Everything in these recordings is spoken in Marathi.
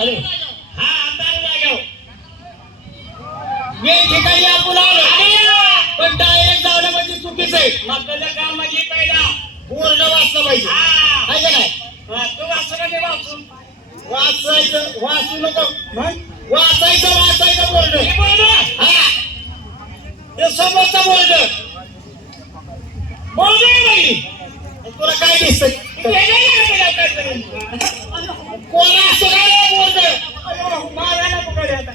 अरे हा आता जागाव मी ठिकाणी आपण पण डायरेक्ट जावलं म्हणजे चुकीचं आहे. मग त्याचं काम म्हणजे पहिला बोर्ड वाचलं पाहिजे आहे का नाही. तू वाचलं का नाही वाचून वाचायचं वाचू नको वाचायचं बोर्ड हा ते समोरचा बोर्ड बोर्ड बाई तुला काय दिसतंय कोणा असं काय बोर्ड मारायला पकडे आता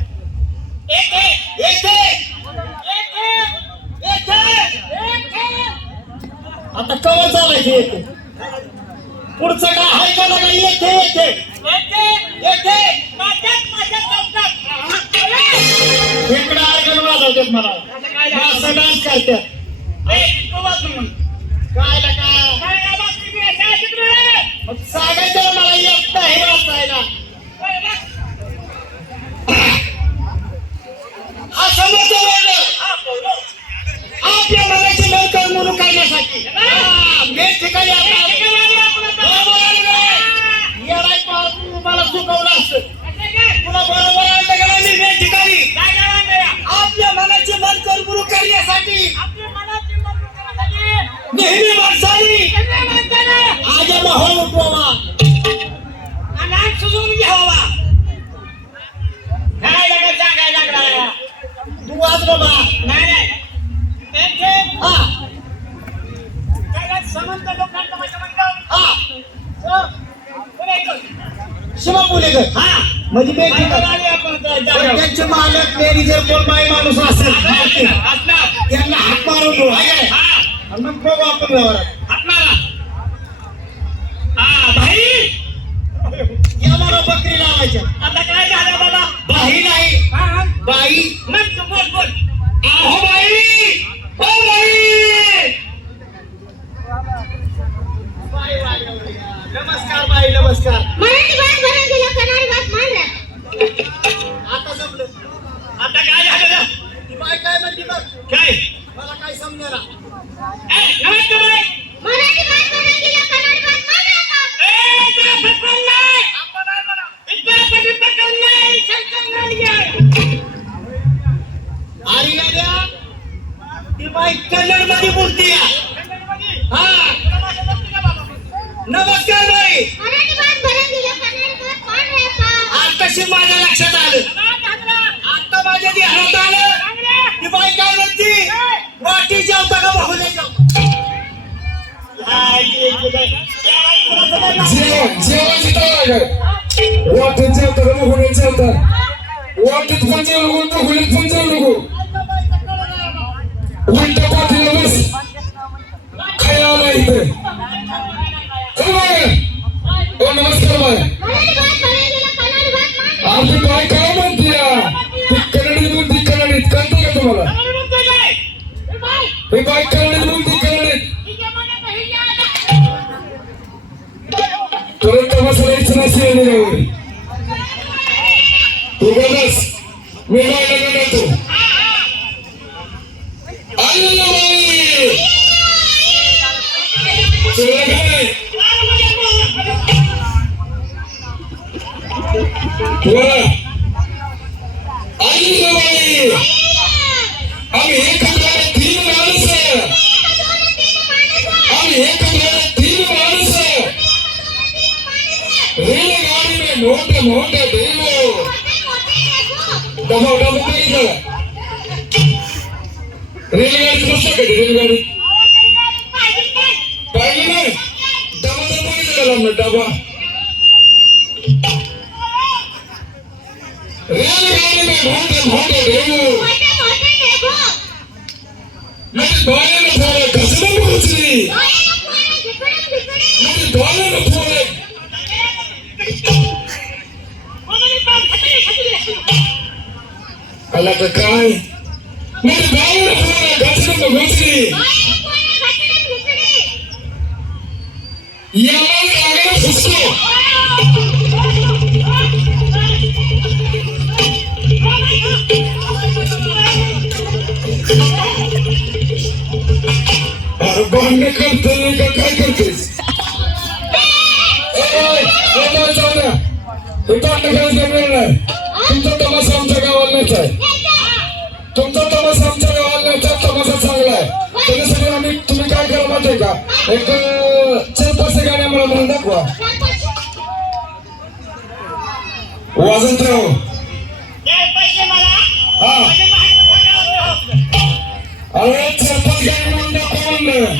आता कवर चालायचे पुढचं काय आहे का ना येथे इकडे आर्गन वाजवतात मला असं डान्स करतात काय मग सांगायचं मला येत नाही वाचायला. हा समोरचा बोर्ड आपल्या मनाची लवकर म्हणून करण्यासाठी मी ठिकाणी मला चुकवलं असतं तुला बरोबर आणलं गेलं मी मे ठिकाणी आपल्या मनाची मन करमुरू करण्यासाठी नेहमी माणसानी आजाला हो उठवावा आणि सुजून घ्यावा. काय लागला तू वाच बाबा नाही शिवा पुणेकर हा म्हणजे त्यांचे मालक मॅनेजर कोण बाई माणूस असेल त्यांना हात मारून मग बघू आपण व्यवहारात हात मारा. भाई या मला बकरी लावायच्या. आता काय झालं बाबा बाई नाही बाई मग बोल आहो बाई हो बाई नमस्कार बाई नमस्कार. आता जमलं आता काय झालं ती बाई काय म्हणते बघ काय मला काय समजेना. नमस्कार बाई ती बाई कल्याण मध्ये बोलते हा नमस्कार बाई आताशी माझ्या लक्षात आलं आता माझ्या ध्यानात आलं ती बाई काय म्हणती वाटी जेवता का भाऊले वाटेत जेवता का भाऊले जेवता वाटेत पण जेवू नको खोलीत पण जेवू नको उलट पाठीला बस खायला इथे नमस्कार बाय आपली बाय काय म्हणते ती कन्नडीत बोलती कन्नडीत कळतं का तुम्हाला ही बाय कन्नडीत बोलती कन्नडीत तुरंत बसवायचं नसेल तू बघस मी बायला म्हणतो आम्ही एक तीन माणसं रेलगाडी में मोठे मोठे देव डबा रेलगाडी कसं कधी रेलगाडी पाहिजे ना डबा रेलगाडी में मोठे मोठे देव मेरे डोले में थोड़े घसने पहुंचली मेरे डोले में थोड़े अलग काय मेरे डोले में थोड़े घसने पहुंचली ये आगे फुसको भांडण करते का काय करतेस जाऊ द्या हे तर अंडकाळाचा वेळ नाही. तुमचा तमाशा आमच्या गावाला नाहीच आहे. तुमचा तमाशा आमच्या गावाला नाहीच आहे. तमाशा चांगला आहे. त्याच्यासाठी आम्ही तुम्ही काय करा माहिती आहे का, एक 4-5 गाणे आम्हाला म्हणून दाखवा. वाजंतराव हा, अरे 4-5 गाणे म्हणून दाखवा म्हणलं.